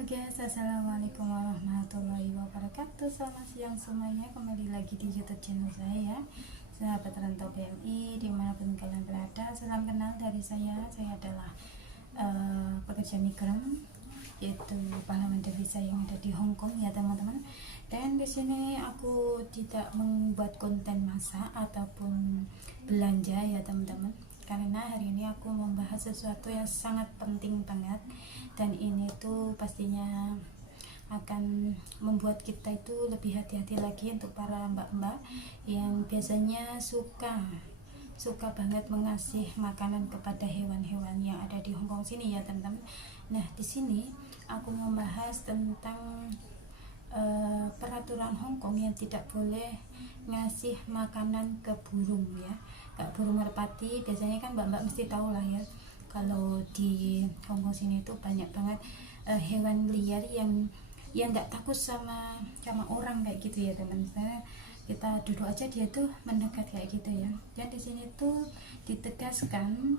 Halo guys, assalamualaikum warahmatullahi wabarakatuh. Selamat siang semuanya, kembali lagi di YouTube channel saya, sahabat rantau PMI dimanapun kalian berada. Salam kenal dari saya adalah pekerja migran, yaitu pahlawan devisa yang ada di Hong Kong ya teman-teman. Dan di sini aku tidak membuat konten masak ataupun belanja ya teman-teman, karena hari ini aku membahas sesuatu yang sangat penting banget, dan ini tuh pastinya akan membuat kita itu lebih hati-hati lagi untuk para mbak-mbak yang biasanya suka banget mengasih makanan kepada hewan-hewan yang ada di Hong Kong sini ya teman-teman. Nah, di sini aku membahas tentang peraturan Hong Kong yang tidak boleh ngasih makanan ke burung ya, kayak burung merpati. Biasanya kan mbak-mbak mesti tahu lah ya, kalau di Hong Kong sini itu banyak banget hewan liar yang nggak takut sama orang kayak gitu ya teman. Kita duduk aja dia tuh mendekat kayak gitu ya. Dan di sini tuh ditegaskan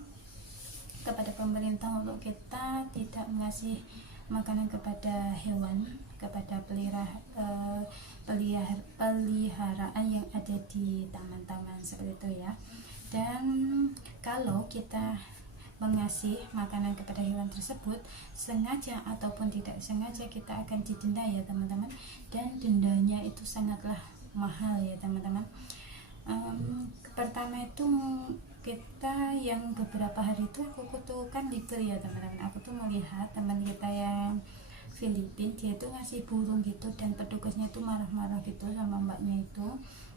kepada pemerintah untuk kita tidak mengasih makanan kepada hewan, kepada peliharaan yang ada di taman-taman seperti itu ya. Dan kalau kita mengasih makanan kepada hewan tersebut sengaja ataupun tidak sengaja, kita akan didenda ya teman-teman. Dan dendanya itu sangatlah mahal ya teman-teman. Pertama itu kita yang beberapa hari itu aku tuh kan libur ya teman-teman, aku tuh melihat teman kita yang Filipina, dia tuh ngasih burung gitu, dan petugasnya tuh marah-marah gitu sama mbaknya itu,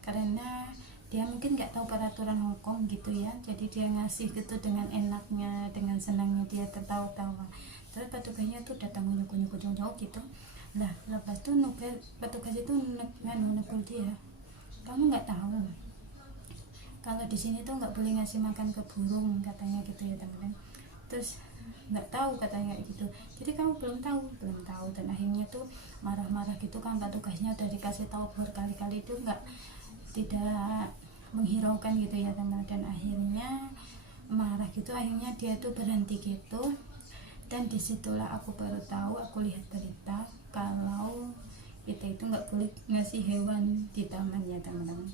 karena dia mungkin nggak tahu peraturan Hong Kong gitu ya. Jadi dia ngasih gitu dengan enaknya, dengan senangnya, dia tertawa-tawa. Terus petugasnya tuh datang nyukup jauh gitu. Nah, lepas tuh petugas itu negur dia, kamu nggak tahu kalau di sini tuh nggak boleh ngasih makan ke burung, katanya gitu ya teman-teman. Terus nggak tahu katanya gitu, jadi kamu belum tahu. Dan akhirnya tuh marah-marah gitu kan, petugasnya udah dikasih tahu berkali-kali itu tidak menghiraukan gitu ya teman. Dan akhirnya marah gitu, akhirnya dia tuh berhenti gitu. Dan disitulah aku baru tahu, aku lihat berita kalau kita itu nggak boleh ngasih hewan di taman ya teman-teman.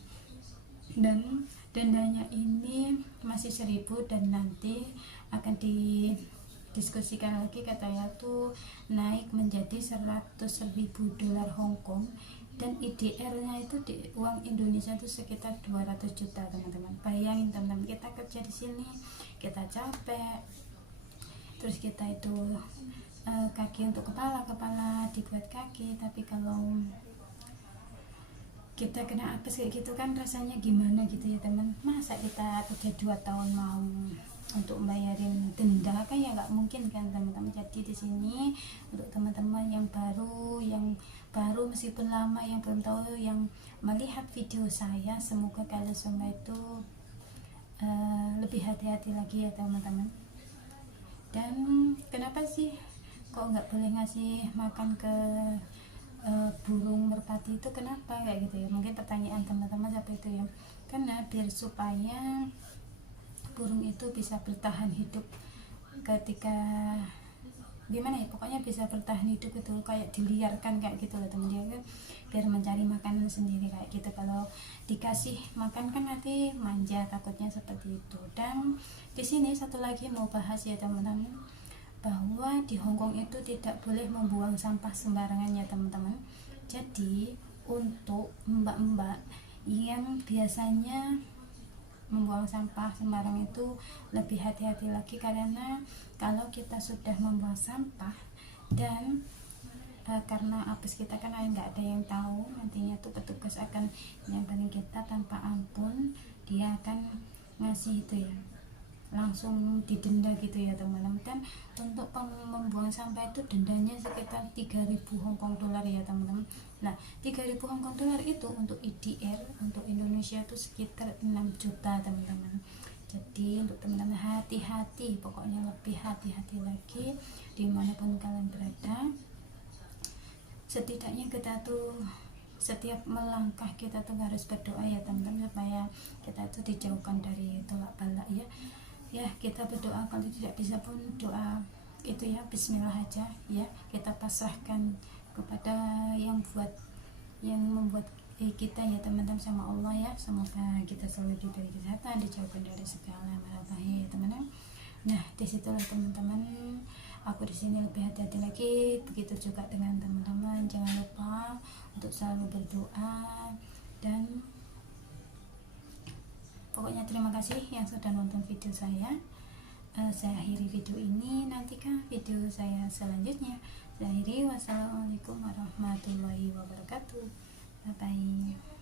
Dan dendanya ini masih 1.000, dan nanti akan didiskusikan lagi, katanya tuh naik menjadi 100.000 dolar Hong Kong. Dan IDR nya itu di uang Indonesia itu sekitar 200 juta teman-teman. Bayangin teman-teman, kita kerja di sini, kita capek, terus kita itu kaki untuk kepala dibuat kaki, tapi kalau kita kena apes kayak gitu kan rasanya gimana gitu ya teman. Masa kita udah 2 tahun mau untuk membayarin denda, kan ya nggak mungkin kan teman-teman. Jadi di sini untuk teman-teman yang baru meskipun lama, yang belum tahu, yang melihat video saya, semoga kalian semua itu lebih hati-hati lagi ya teman-teman. Dan kenapa sih kok nggak boleh ngasih makan ke burung merpati itu, kenapa kayak gitu ya? Mungkin pertanyaan teman-teman seperti itu ya. Karena biar supaya burung itu bisa bertahan hidup ketika gimana ya, pokoknya bisa bertahan hidup itu, kayak diliarkan kayak gitu loh teman. Dia kan biar mencari makanan sendiri kayak gitu. Kalau dikasih makan kan nanti manja, takutnya seperti itu. Dan di sini satu lagi mau bahas ya teman-teman, bahwa di Hong Kong itu tidak boleh membuang sampah sembarangan ya teman-teman. Jadi untuk mbak-mbak yang biasanya membuang sampah sembarang itu lebih hati-hati lagi, karena kalau kita sudah membuang sampah dan karena apes kita kan nggak ada yang tahu, nantinya tuh petugas akan nyamperin kita tanpa ampun. Dia akan ngasih itu ya, langsung didenda gitu ya teman-teman. Dan untuk membuang sampah itu dendanya sekitar 3.000 Hong Kong dolar ya teman-teman. Nah, 3.000 Hong Kong dolar itu untuk IDR untuk Indonesia itu sekitar 6 juta teman-teman. Jadi untuk teman-teman hati-hati, pokoknya lebih hati-hati lagi dimanapun kalian berada. Setidaknya kita tuh setiap melangkah kita tuh harus berdoa ya teman-teman, supaya kita tuh dijauhkan dari tolak balak ya. Kita berdoa, kalau tidak bisa pun doa itu ya, bismillah aja ya, kita pasrahkan kepada yang membuat kita ya teman-teman, sama Allah ya. Semoga kita selalu diberi kesehatan, dijauhkan dari segala mara bahaya ya teman-teman. Nah disitulah teman-teman, aku di sini lebih hati-hati lagi. Begitu juga dengan teman-teman, jangan lupa untuk selalu berdoa. Dan pokoknya terima kasih yang sudah nonton video saya. Saya akhiri video ini, nantikan video saya selanjutnya. Saya akhiri, wassalamualaikum warahmatullahi wabarakatuh. Bye bye.